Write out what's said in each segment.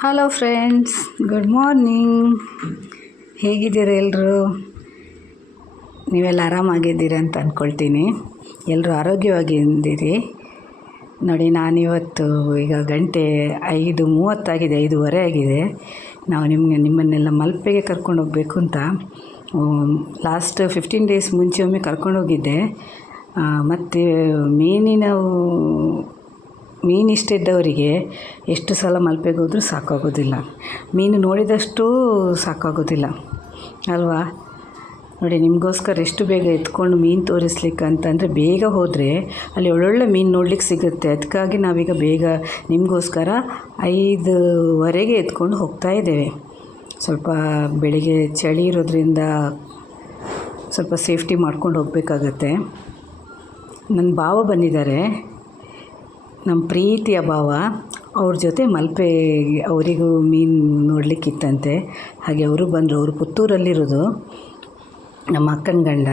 Hello friends good morning ಹೇಗಿದ್ದೀರ ಎಲ್ಲರೂ ನೀವೆಲ್ಲ ಆರಾಮಾಗಿದ್ದೀರ ಅಂತ ಅಂದ್ಕೊಳ್ತೀನಿ ಎಲ್ಲರೂ ಆರೋಗ್ಯವಾಗಿದ್ದೀರಿ? ನೋಡಿ, ನಾನಿವತ್ತು ಈಗ ಗಂಟೆ ಐದು ಮೂವತ್ತಾಗಿದೆ, ಐದೂವರೆ ಆಗಿದೆ. ನಾವು ನಿಮಗೆ ನಿಮ್ಮನ್ನೆಲ್ಲ ಮಲ್ಪೆಗೆ ಕರ್ಕೊಂಡು ಹೋಗಬೇಕು ಅಂತ. ಲಾಸ್ಟ್ ಫಿಫ್ಟೀನ್ ಡೇಸ್ ಮುಂಚೆ ಒಮ್ಮೆ ಕರ್ಕೊಂಡೋಗಿದ್ದೆ ಮತ್ತು ಮೀನಿನ ಮೀನು ಇಷ್ಟ ಇದ್ದವರಿಗೆ ಎಷ್ಟು ಸಲ ಮಲ್ಪೆಗೆ ಹೋದರೂ ಸಾಕಾಗೋದಿಲ್ಲ. ಮೀನು ನೋಡಿದಷ್ಟು ಸಾಕಾಗೋದಿಲ್ಲ. ಅಲ್ವಾ? ನೋಡಿ, ನಿಮಗೋಸ್ಕರ ಎಷ್ಟು ಬೇಗ ಎತ್ಕೊಂಡು ಮೀನು ತೋರಿಸ್ಲಿಕ್ಕೆ ಅಂತಂದರೆ ಬೇಗ ಹೋದರೆ ಅಲ್ಲಿ ಒಳ್ಳೊಳ್ಳೆ ಮೀನು ನೋಡ್ಲಿಕ್ಕೆ ಸಿಗುತ್ತೆ. ಅದಕ್ಕಾಗಿ ನಾವೀಗ ಬೇಗ ನಿಮಗೋಸ್ಕರ ಐದುವರೆಗೆ ಎತ್ಕೊಂಡು ಹೋಗ್ತಾ ಇದ್ದೇವೆ. ಸ್ವಲ್ಪ ಬೆಳಿಗ್ಗೆ ಚಳಿ ಇರೋದ್ರಿಂದ ಸ್ವಲ್ಪ ಸೇಫ್ಟಿ ಮಾಡ್ಕೊಂಡು ಹೋಗಬೇಕಾಗತ್ತೆ. ನನ್ನ ಭಾವ ಬಂದಿದ್ದಾರೆ. ನಮ್ಮ ಪ್ರೀತಿಯ ಭಾವ ಅವ್ರ ಜೊತೆ ಮಲ್ಪೆ ಅವರಿಗೂ ಮೀನು ನೋಡಲಿಕ್ಕಿತ್ತಂತೆ. ಹಾಗೆ ಅವರು ಬಂದರು, ಅವರು ಪುತ್ತೂರಲ್ಲಿರೋದು ನಮ್ಮ ಅಕ್ಕನ ಗಂಡ.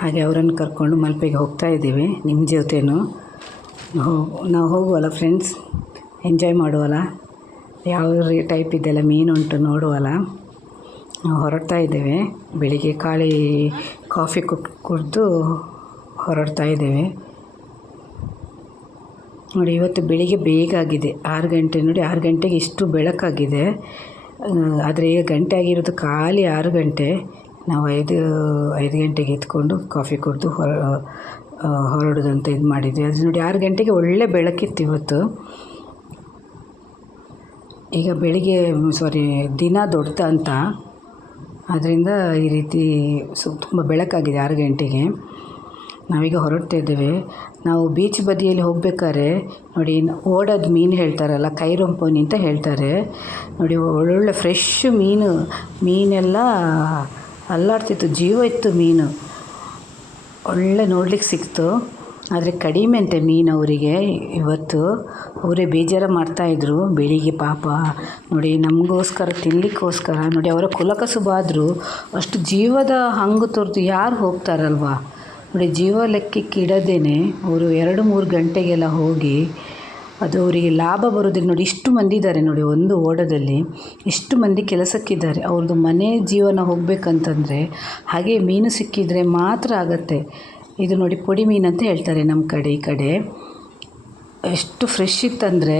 ಹಾಗೆ ಅವರನ್ನು ಕರ್ಕೊಂಡು ಮಲ್ಪೆಗೆ ಹೋಗ್ತಾ ಇದ್ದೀವಿ ನಿಮ್ಮ ಜೊತೆನೂ. ನಾವು ಹೋಗುವಲ್ಲ ಫ್ರೆಂಡ್ಸ್ ಎಂಜಾಯ್ ಮಾಡುವಲ್ಲ? ಯಾವ ಟೈಪ್ ಇದೆಲ್ಲ ಮೀನು ಉಂಟು ನೋಡುವಲ್ಲ? ನಾವು ಹೊರಡ್ತಾ ಇದ್ದೇವೆ, ಬೆಳಿಗ್ಗೆ ಕಾಳಿ ಕಾಫಿ ಕುಡ್ದು ಕುಡಿದು ಹೊರಡ್ತಾ ಇದ್ದೇವೆ. ನೋಡಿ, ಇವತ್ತು ಬೆಳಿಗ್ಗೆ ಬೇಗ ಆಗಿದೆ. ಆರು ಗಂಟೆ, ನೋಡಿ, ಆರು ಗಂಟೆಗೆ ಇಷ್ಟು ಬೆಳಕಾಗಿದೆ. ಆದರೆ ಈಗ ಗಂಟೆ ಆಗಿರೋದು ಖಾಲಿ ಆರು ಗಂಟೆ. ನಾವು ಐದು ಐದು ಗಂಟೆಗೆ ಎತ್ಕೊಂಡು ಕಾಫಿ ಕುಡಿದು ಹೊರ ಹೊರಡೋದಂತ ಇದು ಮಾಡಿದ್ವಿ. ಅದು ನೋಡಿ, ಆರು ಗಂಟೆಗೆ ಒಳ್ಳೆ ಬೆಳಕಿತ್ತು ಇವತ್ತು. ಈಗ ಬೆಳಿಗ್ಗೆ ಸಾರಿ ದಿನ ದೊಡ್ಡ ಅಂತ. ಆದ್ದರಿಂದ ಈ ರೀತಿ ಸು, ತುಂಬ ಬೆಳಕಾಗಿದೆ ಆರು ಗಂಟೆಗೆ. ನಾವೀಗ ಹೊರಡ್ತಾ ಇದ್ದೇವೆ. ನಾವು ಬೀಚ್ ಬದಿಯಲ್ಲಿ ಹೋಗ್ಬೇಕಾದ್ರೆ ನೋಡಿ, ಓಡೋದು ಮೀನು ಹೇಳ್ತಾರಲ್ಲ ಕೈರೊಂಪೋನಿ ಅಂತ ಹೇಳ್ತಾರೆ. ನೋಡಿ, ಒಳ್ಳೊಳ್ಳೆ ಫ್ರೆಶ್ ಮೀನು, ಮೀನೆಲ್ಲ ಅಲ್ಲಾಡ್ತಿತ್ತು, ಜೀವ ಇತ್ತು ಮೀನು. ಒಳ್ಳೆ ನೋಡ್ಲಿಕ್ಕೆ ಸಿಕ್ತು. ಆದರೆ ಕಡಿಮೆ ಅಂತೆ ಮೀನು ಅವರಿಗೆ ಇವತ್ತು. ಅವರೇ ಬೇಜಾರ ಮಾಡ್ತಾಯಿದ್ರು ಬೆಳಿಗ್ಗೆ ಪಾಪ. ನೋಡಿ, ನಮಗೋಸ್ಕರ ತಿನ್ನಲಿಕ್ಕೋಸ್ಕರ ನೋಡಿ, ಅವರ ಕುಲಕಸುಬಾದರೂ. ಅಷ್ಟು ಜೀವದ ಹಂಗು ತೊರೆದು ಯಾರು ಹೋಗ್ತಾರಲ್ವಾ? ನೋಡಿ ಜೀವ ಲೆಕ್ಕಕ್ಕೆ ಇಡದೇನೆ ಅವರು ಎರಡು ಮೂರು ಗಂಟೆಗೆಲ್ಲ ಹೋಗಿ ಅದು ಅವರಿಗೆ ಲಾಭ ಬರೋದಿಲ್ಲ ನೋಡಿ, ಇಷ್ಟು ಮಂದಿ ಇದ್ದಾರೆ ನೋಡಿ ಒಂದು ಓಡದಲ್ಲಿ, ಇಷ್ಟು ಮಂದಿ ಕೆಲಸಕ್ಕಿದ್ದಾರೆ. ಅವ್ರದ್ದು ಮನೆ ಜೀವನ ಹೋಗಬೇಕಂತಂದರೆ ಹಾಗೆ ಮೀನು ಸಿಕ್ಕಿದರೆ ಮಾತ್ರ ಆಗತ್ತೆ. ಇದು ನೋಡಿ ಪುಡಿ ಮೀನು ಅಂತ ಹೇಳ್ತಾರೆ ನಮ್ಮ ಕಡೆ, ಈ ಕಡೆ. ಎಷ್ಟು ಫ್ರೆಶ್ ಇತ್ತಂದರೆ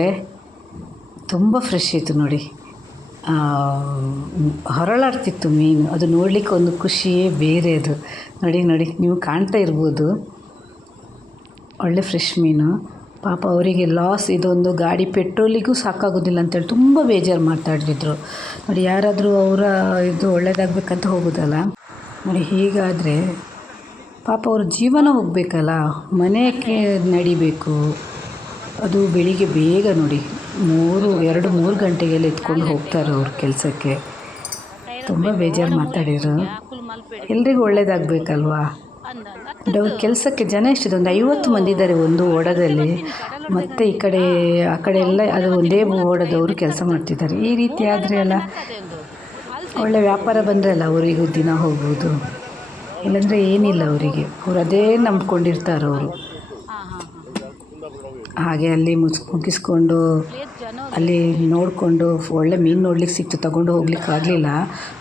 ತುಂಬ ಫ್ರೆಶ್ ಇತ್ತು ನೋಡಿ. ಹೊರಳಾಡ್ತಿತ್ತು ಮೀನು. ಅದು ನೋಡಲಿಕ್ಕೆ ಒಂದು ಖುಷಿಯೇ ಬೇರೆ ಅದು. ನೋಡಿ ನೋಡಿ, ನೀವು ಕಾಣ್ತಾ ಇರ್ಬೋದು. ಒಳ್ಳೆ ಫ್ರೆಶ್ ಮೀನು. ಪಾಪ ಅವರಿಗೆ ಲಾಸ್ ಇದೊಂದು ಗಾಡಿ ಪೆಟ್ರೋಲಿಗೂ ಸಾಕಾಗೋದಿಲ್ಲ ಅಂತೇಳಿ ತುಂಬ ಬೇಜಾರು ಮಾತಾಡ್ತಿದ್ರು ನೋಡಿ, ಯಾರಾದರೂ ಅವರ ಇದು ಒಳ್ಳೇದಾಗಬೇಕಂತ ಹೋಗೋದಲ್ಲ? ನೋಡಿ, ಹೀಗಾದರೆ ಪಾಪ ಅವ್ರ ಜೀವನ ಹೋಗಬೇಕಲ್ಲ? ಮನೆಗೆ ನಡಿಬೇಕು. ಅದು ಬೆಳಿಗ್ಗೆ ಬೇಗ ನೋಡಿ. ಮೂರು, ಎರಡು, ಮೂರು ಗಂಟೆಗೆಲ್ಲ ಎತ್ಕೊಂಡು ಹೋಗ್ತಾರೆ ಅವ್ರ ಕೆಲಸಕ್ಕೆ. ತುಂಬ ಬೇಜಾರು ಮಾತಾಡಿದ್ರು. ಎಲ್ರಿಗೂ ಒಳ್ಳೇದಾಗಬೇಕಲ್ವಾ? ಅವ್ರ ಕೆಲಸಕ್ಕೆ ಜನ ಎಷ್ಟಿದೆ? ಒಂದು ಐವತ್ತು ಮಂದಿ ಇದ್ದಾರೆ ಒಂದು ಓಡದಲ್ಲಿ ಮತ್ತು ಈ ಕಡೆ, ಆ ಕಡೆ ಎಲ್ಲ ಅದು ಒಂದೇ ಓಡದವರು ಕೆಲಸ ಮಾಡ್ತಿದ್ದಾರೆ. ಈ ರೀತಿ ಆದರೆ ಅಲ್ಲ, ಒಳ್ಳೆ ವ್ಯಾಪಾರ ಬಂದರೆ ಅಲ್ಲ ಅವರಿಗೂ ದಿನ ಹೋಗ್ಬೋದು. ಇಲ್ಲಾಂದರೆ ಏನಿಲ್ಲ ಅವರಿಗೆ. ಅವ್ರು ಅದೇ ನಂಬ್ಕೊಂಡಿರ್ತಾರೆ ಅವರು. ಹಾಗೆ ಅಲ್ಲಿ ಮುಸ್, ಮುಗಿಸ್ಕೊಂಡು ಅಲ್ಲಿ ನೋಡಿಕೊಂಡು ಒಳ್ಳೆ ಮೀನು ನೋಡ್ಲಿಕ್ಕೆ ಸಿಕ್ತು, ತಗೊಂಡು ಹೋಗ್ಲಿಕ್ಕೆ ಆಗಲಿಲ್ಲ.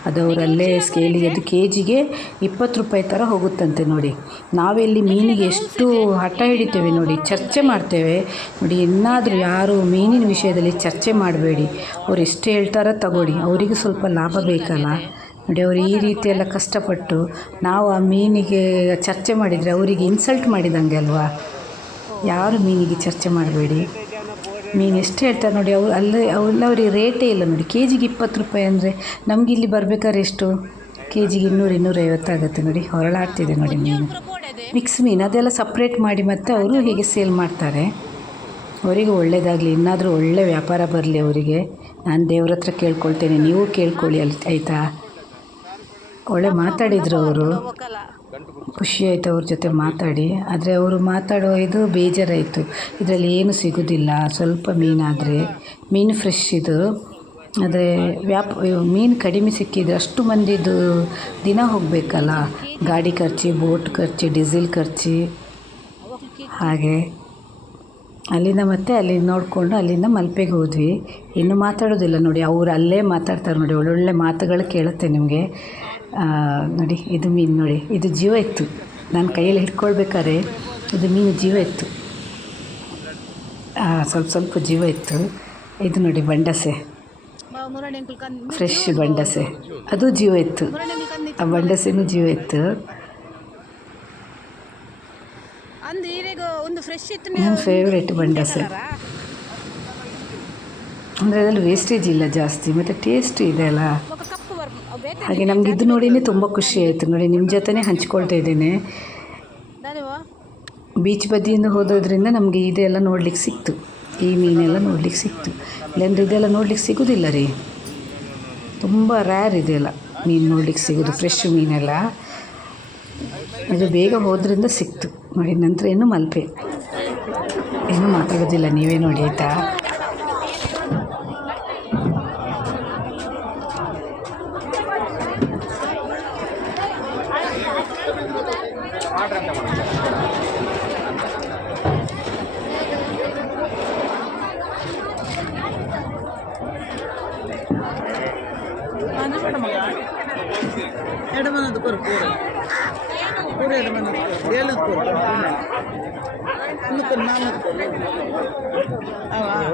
ಅದು ಅವರಲ್ಲೇ ಸ್ಕೇಲಿಗೆ ಅದು ಕೆ ಜಿಗೆ ಇಪ್ಪತ್ತು ರೂಪಾಯಿ ಥರ ಹೋಗುತ್ತಂತೆ ನೋಡಿ. ನಾವೆಲ್ಲಿ ಮೀನಿಗೆ ಎಷ್ಟು ಹಠ ಹಿಡಿತೇವೆ ನೋಡಿ, ಚರ್ಚೆ ಮಾಡ್ತೇವೆ. ನೋಡಿ, ಇನ್ನಾದರೂ ಯಾರು ಮೀನಿನ ವಿಷಯದಲ್ಲಿ ಚರ್ಚೆ ಮಾಡಬೇಡಿ. ಅವ್ರು ಎಷ್ಟು ಹೇಳ್ತಾರೋ ತಗೊಳ್ಳಿ. ಅವರಿಗೂ ಸ್ವಲ್ಪ ಲಾಭ ಬೇಕಲ್ಲ. ನೋಡಿ, ಅವರು ಈ ರೀತಿ ಕಷ್ಟಪಟ್ಟು ನಾವು ಆ ಮೀನಿಗೆ ಚರ್ಚೆ ಮಾಡಿದರೆ ಅವರಿಗೆ ಇನ್ಸಲ್ಟ್ ಮಾಡಿದಂಗೆ ಅಲ್ವಾ? ಯಾರು ಮೀನಿಗೆ ಚರ್ಚೆ ಮಾಡಬೇಡಿ. ಮೀನು ಎಷ್ಟು ಹೇಳ್ತಾರೆ ನೋಡಿ, ಅವ್ರು ಅಲ್ಲಿ ಅವೆಲ್ಲ ಅವ್ರಿಗೆ ರೇಟೇ ಇಲ್ಲ ನೋಡಿ. ಕೆ ಜಿಗೆ ಇಪ್ಪತ್ತು ರೂಪಾಯಿ ಅಂದರೆ ನಮ್ಗೆ ಇಲ್ಲಿ ಬರ್ಬೇಕಾದ್ರೆ ಎಷ್ಟು? ಕೆ ಜಿಗೆ ಇನ್ನೂರು ಇನ್ನೂರೈವತ್ತಾಗುತ್ತೆ ನೋಡಿ. ಹೊರಳಾಡ್ತಿದೆ ನೋಡಿ ಮೀನು. ಮಿಕ್ಸ್ ಮೀನು, ಅದೆಲ್ಲ ಸಪ್ರೇಟ್ ಮಾಡಿ ಮತ್ತೆ ಅವರು ಹೀಗೆ ಸೇಲ್ ಮಾಡ್ತಾರೆ. ಅವರಿಗೆ ಒಳ್ಳೆಯದಾಗಲಿ ಇನ್ನಾದರೂ ಒಳ್ಳೆ ವ್ಯಾಪಾರ ಬರಲಿ ಅವರಿಗೆ. ನಾನು ದೇವ್ರ ಹತ್ರ ಕೇಳ್ಕೊಳ್ತೇನೆ, ನೀವು ಕೇಳ್ಕೊಳ್ಳಿ ಅಲ್ಲಿ, ಆಯಿತಾ? ಒಳ್ಳೆ ಮಾತಾಡಿದರು ಅವರು. ಖುಷಿ ಆಯಿತು ಅವ್ರ ಜೊತೆ ಮಾತಾಡಿ. ಆದರೆ ಅವರು ಮಾತಾಡೋ ಇದು ಬೇಜಾರಾಯಿತು. ಇದರಲ್ಲಿ ಏನು ಸಿಗೋದಿಲ್ಲ. ಸ್ವಲ್ಪ ಮೀನಾದರೆ, ಮೀನು ಫ್ರೆಶ್ ಇದು. ಆದರೆ ವ್ಯಾಪ ಮೀನು ಕಡಿಮೆ ಸಿಕ್ಕಿದ್ರೆ ಅಷ್ಟು ಮಂದಿದು ದಿನ ಹೋಗಬೇಕಲ್ಲ. ಗಾಡಿ ಖರ್ಚು, ಬೋಟ್ ಖರ್ಚು, ಡೀಸೆಲ್ ಖರ್ಚು. ಹಾಗೆ. ಅಲ್ಲಿಂದ ಮತ್ತೆ ಅಲ್ಲಿ ನೋಡಿಕೊಂಡು ಅಲ್ಲಿಂದ ಮಲ್ಪೆಗೆ ಹೋದ್ವಿ. ಇನ್ನು ಮಾತಾಡೋದಿಲ್ಲ ನೋಡಿ. ಅವ್ರು ಅಲ್ಲೇ ಮಾತಾಡ್ತಾರೆ ನೋಡಿ. ಒಳ್ಳೊಳ್ಳೆ ಮಾತುಗಳು ಕೇಳುತ್ತೆ ನಿಮಗೆ. ನೋಡಿ ಇದು ಮೀನು ನೋಡಿ. ಇದು ಜೀವ ಇತ್ತು ನಾನು ಕೈಯಲ್ಲಿ ಹಿಡ್ಕೊಳ್ಬೇಕಾದ್ರೆ ಇದು ಮೀನು ಜೀವ ಇತ್ತು ಸ್ವಲ್ಪ ಸ್ವಲ್ಪ ಜೀವ ಇತ್ತು ಇದು ನೋಡಿ ಬಂಡಸೆ. ಫ್ರೆಶ್ ಬಂಡಸೆ. ಅದು ಜೀವ ಇತ್ತು ಆ ಬಂಡಸೆನೂ ಜೀವ ಇತ್ತು ಅಂದ್ ಒಂದು ಫ್ರೆಶ್ ಇತ್ತು ನನ್ನ ಫೇವ್ರೆಟ್ ಬಂಡಸೆ. ಅಂದರೆ ಅದರಲ್ಲಿ ವೇಸ್ಟೇಜ್ ಇಲ್ಲ ಜಾಸ್ತಿ ಮತ್ತು ಟೇಸ್ಟ್ ಇದೆ ಅಲ್ಲ. ಹಾಗೆ ನಮ್ಗೆ ಇದು ನೋಡಿನೇ ತುಂಬ ಖುಷಿ ಆಯಿತು. ನೋಡಿ ನಿಮ್ಮ ಜೊತೆನೇ ಹಂಚ್ಕೊಳ್ತಾ ಇದ್ದೇನೆ. ಬೀಚ್ ಬದಿಯಿಂದ ಹೋದೋದ್ರಿಂದ ನಮಗೆ ಇದೆಲ್ಲ ನೋಡ್ಲಿಕ್ಕೆ ಸಿಕ್ತು. ಈ ಮೀನೆಲ್ಲ ನೋಡ್ಲಿಕ್ಕೆ ಸಿಕ್ತು. ಇಲ್ಲಾಂದ್ರೆ ಇದೆಲ್ಲ ನೋಡ್ಲಿಕ್ಕೆ ಸಿಗೋದಿಲ್ಲ ರೀ. ತುಂಬ ರ್ಯಾರ್ ಇದೆಲ್ಲ. ಮೀನು ನೋಡ್ಲಿಕ್ಕೆ ಸಿಗೋದು ಫ್ರೆಶ್ ಮೀನೆಲ್ಲ. ಅದು ಬೇಗ ಹೋದ್ರಿಂದ ಸಿಕ್ತು. ನೋಡಿ, ನಂತರ ಏನು ಮಲ್ಪೆ. ಏನೂ ಮಾತಾಡೋದಿಲ್ಲ, ನೀವೇ ನೋಡಿ, ಆಯಿತಾ?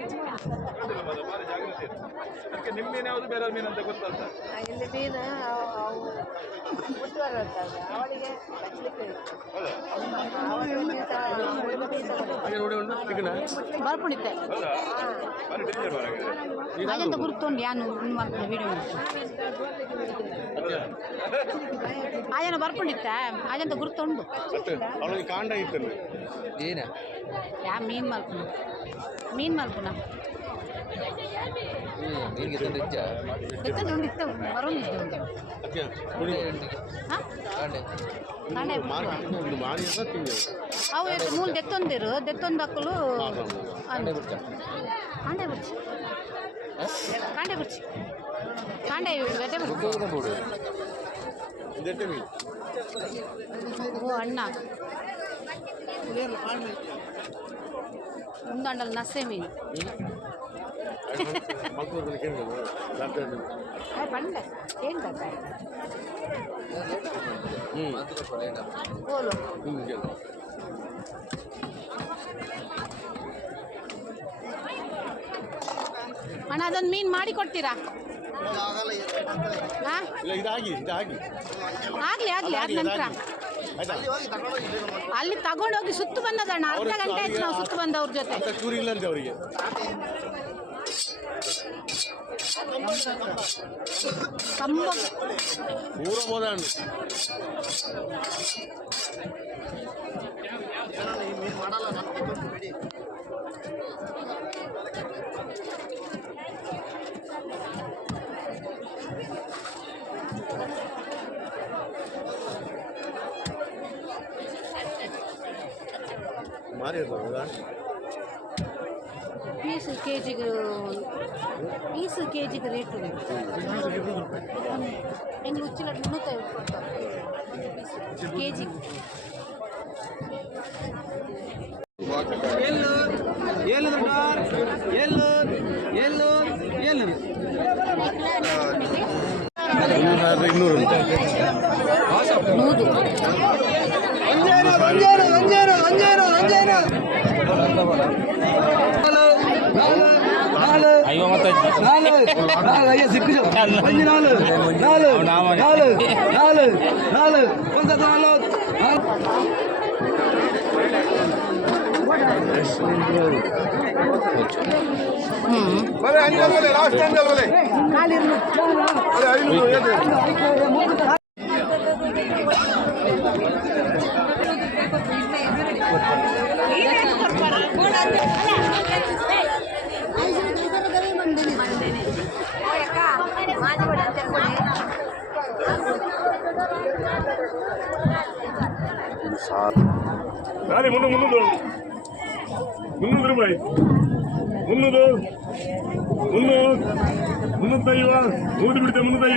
ಬರತ್ತು ಅನ್ನೋದು ಅದಕ್ಕೆ ನಿಮ್ಮ ಮೀನು ಯಾವುದು ಬೇರೆ ಮೀನು ಅಂತ ಗೊತ್ತಲ್ಲ ಇಲ್ಲಿ ಮೀನು ಅವು ಅವಳಿಗೆ ಭಾರಿ ಗುರುತುಂಡು ಯಾನು ಮಾಡ್ಕೊಂಡು ವಿಡಿಯೋ ಆಯನ ಬರ್ಪುಣಿತ್ತ ಅದಂತ ಗುರುತುಂಡು. ಅವಳಿಗೆ ಕಾಂಡ ಇತ್ತು ಏನ? ಯಾ ಮೀನ್ ಮಲ್ಪುನ. ಮೀನ್ ಮಲ್ಪುನ? ಅವು ಮೂಲ ದೆತ್ತೊಂದಿರು ದೆತ್ತೊಂದು ಹಾಕಲು ಕಾಂಡೆ ಬಿಡ್ತ ಕಾಂಡೆ ಬಿಡ್ಸಿ ಕಾಂಡೆ ಓ ಅಣ್ಣ ಮುಂದಾಂಡಲ್ಲಿ ನಸೆ ಮೀನು. ಏನು ಅಣ್ಣ ಅದೊಂದು ಮೀನು ಮಾಡಿ ಕೊಡ್ತೀರಾ? ಆಗ್ಲಿ ಆಗ್ಲಿ ಆದ ನಂತರ. ಅಲ್ಲಿ ತಗೊಂಡೋಗಿ ಸುತ್ತು ಬಂದದಣ್ಣ ಅರ್ಧ ಗಂಟೆ ಆಯ್ತು ನಾವು ಸುತ್ತು ಬಂದವ್ರ ಜೊತೆ. ಅಂತ ಇಲ್ಲಂತೆ ಅವರಿಗೆ. ಮಾಡಲ್ಲ ಪೂರ ಹೋದಾಂಡು ಪೀಸು ಕೆ ಜಿಗೆ ಪೀಸು ಕೆ ಜಿಗೆ ರೇಟ್ ಉಂಟು ಹೆಂಗೆ ಉಚ್ಚಿಲ ಮುನ್ನೂತ್ತೈವತ್ತು ಕೊಡ್ತಾರೆ ಕೆ ಜಿಗೆ ಏಳ್ನೂರು ಇನ್ನೂರು ನೂದು ಅಯ್ಯೋ ಮತ್ತೆ ನಾಲು ನಾಲು ಅಯ್ಯೋ ಸಿಕ್ಕು ಅಂಜಿ ನಾಲು ನಾಲು ನಾಲು ನಾಲು ನಾಲು ಒಂದು ನಾಲು ಲಾಸ್ಟ್ ಟೈಮ್ நாளை முன்னு முன்னூறு முன்னூறு ரூபாய் முன்னூறு முன்னூறு முன்னூத்தி ஐவா நூறு பிடித்த முன்னூத்தி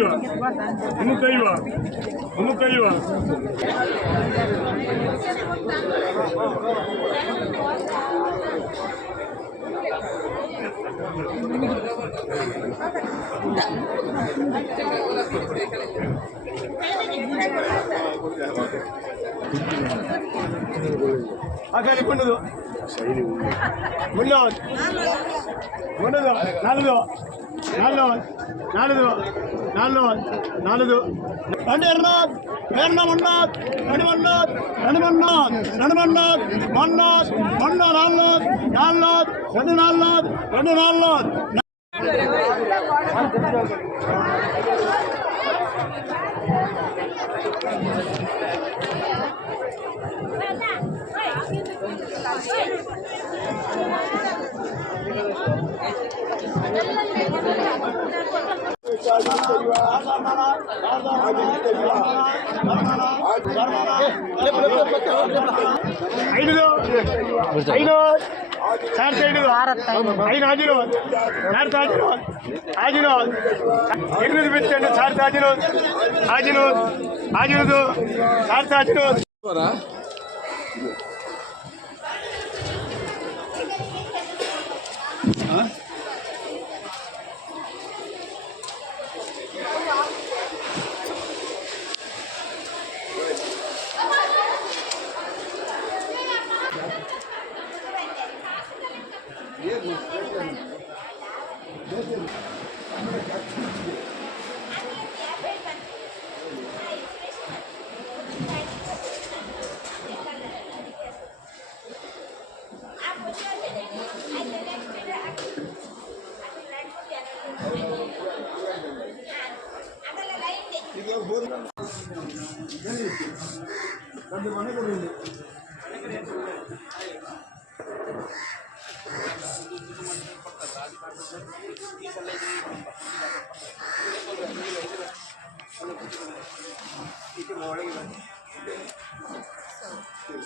అక్కడ ఉండదు ఉండదు ఉండదు నాలుగు నాలుగు నాలుగు నాలుగు నాలుగు ரெண்டு இரநூறு இரண்டு முன்னூறு ரெண்டு முன்னூறு ரெண்டு முன்னூறு ரெண்டு முன்னூறு முன்னூறு ஒன்று நானூறு நானூறு ரெண்டு நானூறு ரெண்டு நானூறு ఐదు ఐదు సార్ ఐదు ఐదు ఆజిలో సార్ తాజిలో ఆజిలో ఎనిమిది పెట్టండి సార్ తాజిలో ఆజిలో ఆజిలో సార్ తాజిలో huh?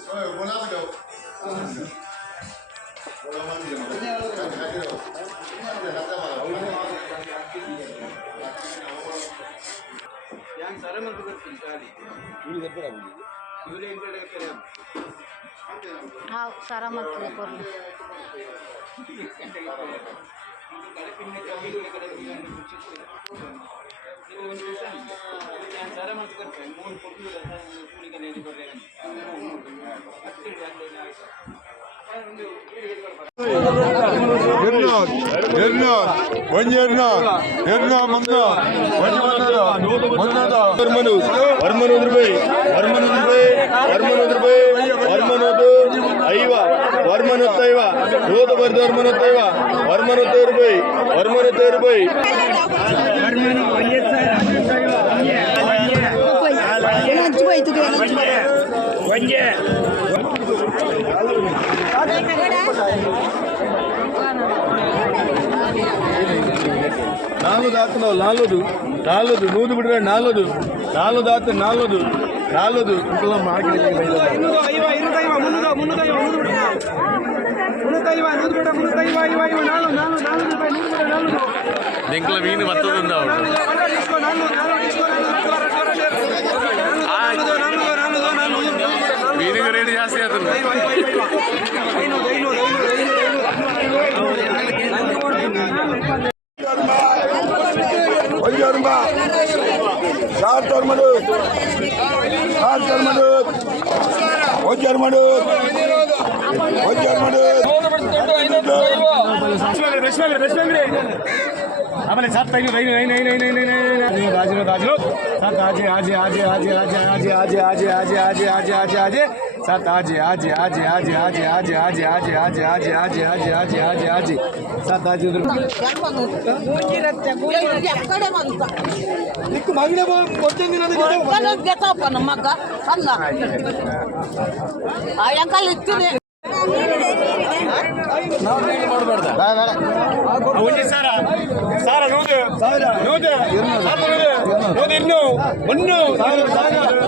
All right, we're not going to go. ಇವ್ರು ದಪ್ಪರ ಆಗಿದೆ ಹಾವು ಸರ ಮತ್ತಲ್ಲ ಕೊರ್ಲಿ ಸರ ಮತ್ತು ಕೊಡ್ತೇನೆ ಮೂರು ಕೊಟ್ಟು ಕೂಲಿಗೆ ಕೊಡ್ತೇನೆ ఎన్నోర్ వంజేర్నోర్ ఎన్నో మందో వంజి మందదో మందదో వర్మను వర్మను రుబై వర్మను రుబై వర్మను రుబై వర్మను ఐవ వర్మను తైవ రోద బర్ద వర్మను తైవ వర్మను తైరుబై వర్మను తైరుబై వర్మను వంజే వంజే వంజే నాలుగు దాతలో నాలుగు. నాలుగు నూదు బిడ్డ నాలుగు. నాలుగు దాత నాలుగు. నాలుగు. ఇంట్లో మార్కెట్ దీంట్లో వీణి వస్తుంది ಜಾಸ್ತಿ ಆಗ್ತದೆ Oyarma. Saat ormanı. Saat ormanı. Oyarmanı. Oyarmanı. ಆಮೇಲೆ ಸರ್ ಐನೂರು ಐನೂರು ಐನು ಐನು ಐನು ಐನು ಐನು ರಾಜು ರಾಜು ಸತ್ ಆಜೆ ಆಜೆ ಆಜೆ ಆಜೆ ಆಜೆ ಆಜೆ ಆಜೆ ಆಜೆ ಆಜೆ ಆಜೆ ಆಜೆ ಆಜೆ ಆಜೆ ಸತ್ ಆಜೆ ಆಜೆ ಆಜೆ ಆಜೆ ಆಜೆ ಆಜೆ ಆಜೆ ಆಜೆ ಆಜೆ ಆಜೆ ಆಜೆ ಆಜೆ ಆಜೆ ಆಜೆ ಆಜೆ ಸತ್ ಆಜೆ ಎಕ್ಕಡೆ ಬಂತ ನಿಕ್ಕು ಮಗನೇ ಮೊತ್ತಂಗಿ ನನಗೆ ಗೆತ್ತಪ್ಪ ನಮ್ಮ ಮಗ ಅಲ್ಲ ಎಂಕಲ್ ಇರ್ತೀನಿ ಒಂಜಿ ಸಾರ ಸಾರ ನೂದು ನೂದು ನೂದು ಇನ್ನು ಒಂದು ಸಾವಿರ ಸಾವಿರ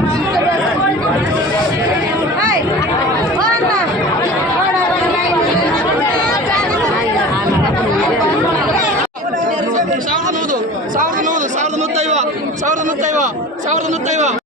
の対話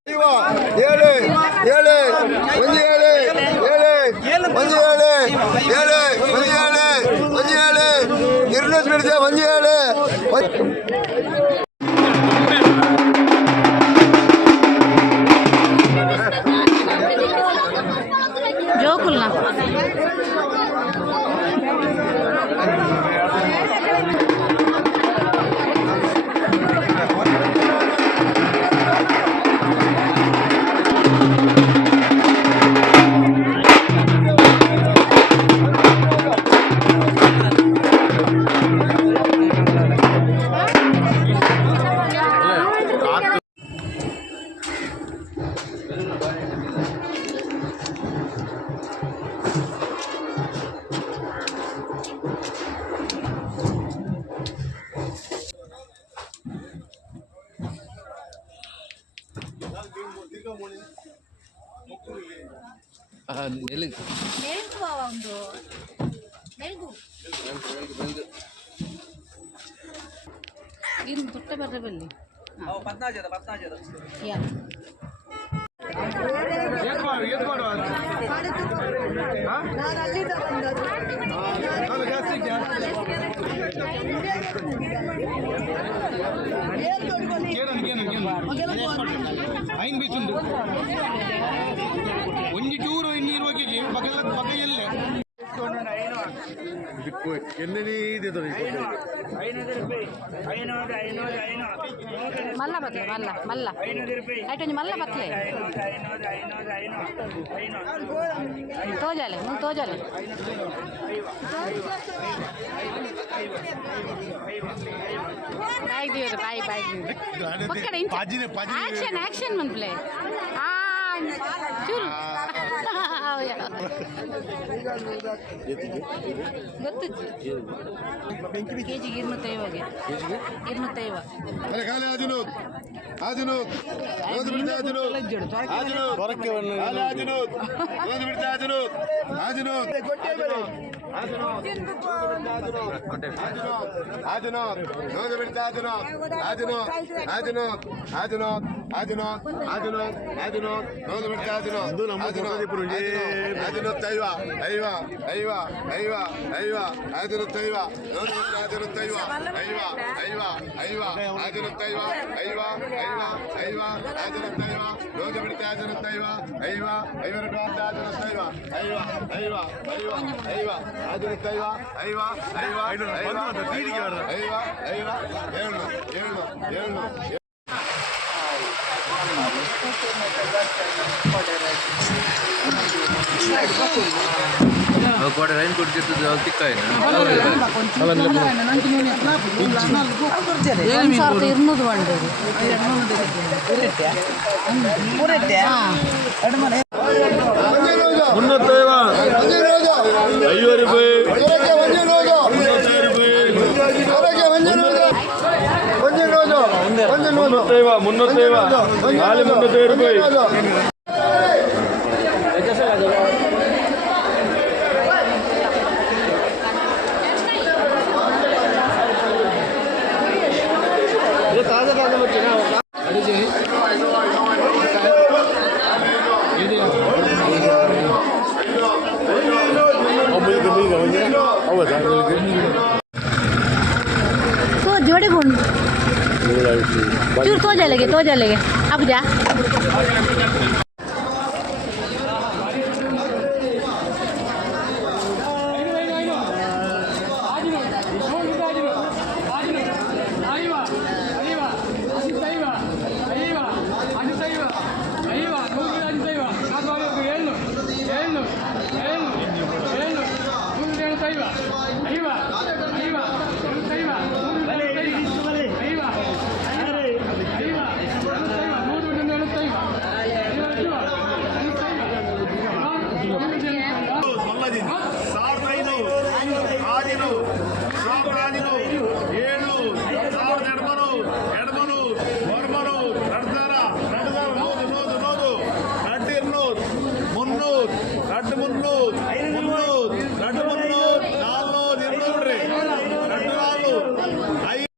ಇನ್ನು ತುಟ್ಟ ಬರ್ರೆ ಬಲ್ಲಿ ಐನ್ ಬೀಚುಂಡು ಒಂಜಿ ಟೂರು మళ్ళా బతలే మళ్ళా మళ్ళా అటు మళ్ళా బతలే తోజాలి ముందు తోజాలి బాయ్ దిగదు బాయ్ బాయ్ ఒక్కడ యాక్షన్ యాక్షన్ మన ప్లే చూడు ಗೊತ್ತಿಜ್ಜಿ ಕೆಜಿಗೆ ಇರ್ನೂತ್ತೈವಗೆ ಇರ್ನೂತ್ತೈವ ಖಾಲಿ أذن الطيبة أيوة أيوة أيوة أيوة أذن الطيبة أذن الطيبة أيوة أيوة أيوة أذن الطيبة أيوة أيوة أيوة أذن الطيبة రోజు పెడితే أذن الطيبة أيوة أيوة రెండు వందల أذن الطيبة أيوة أيوة أيوة أيوة أذن الطيبة أيوة أيوة أيوة أيوة أيوة ఏమన్నా ఏమన్నా ఏమన్నా ಏಳು ಕೋಡೆ ರೈನ್ ಕೊಡ್ತಿದ್ದು ತಿಕ್ಕಾಯಿನ ಒಂದು ಸಾವಿರದ ಇರ್ನೂರು ಮುನ್ನೂತ್ತೈದು ರೂಪಾಯಿ. दो जलेगे। अब जा।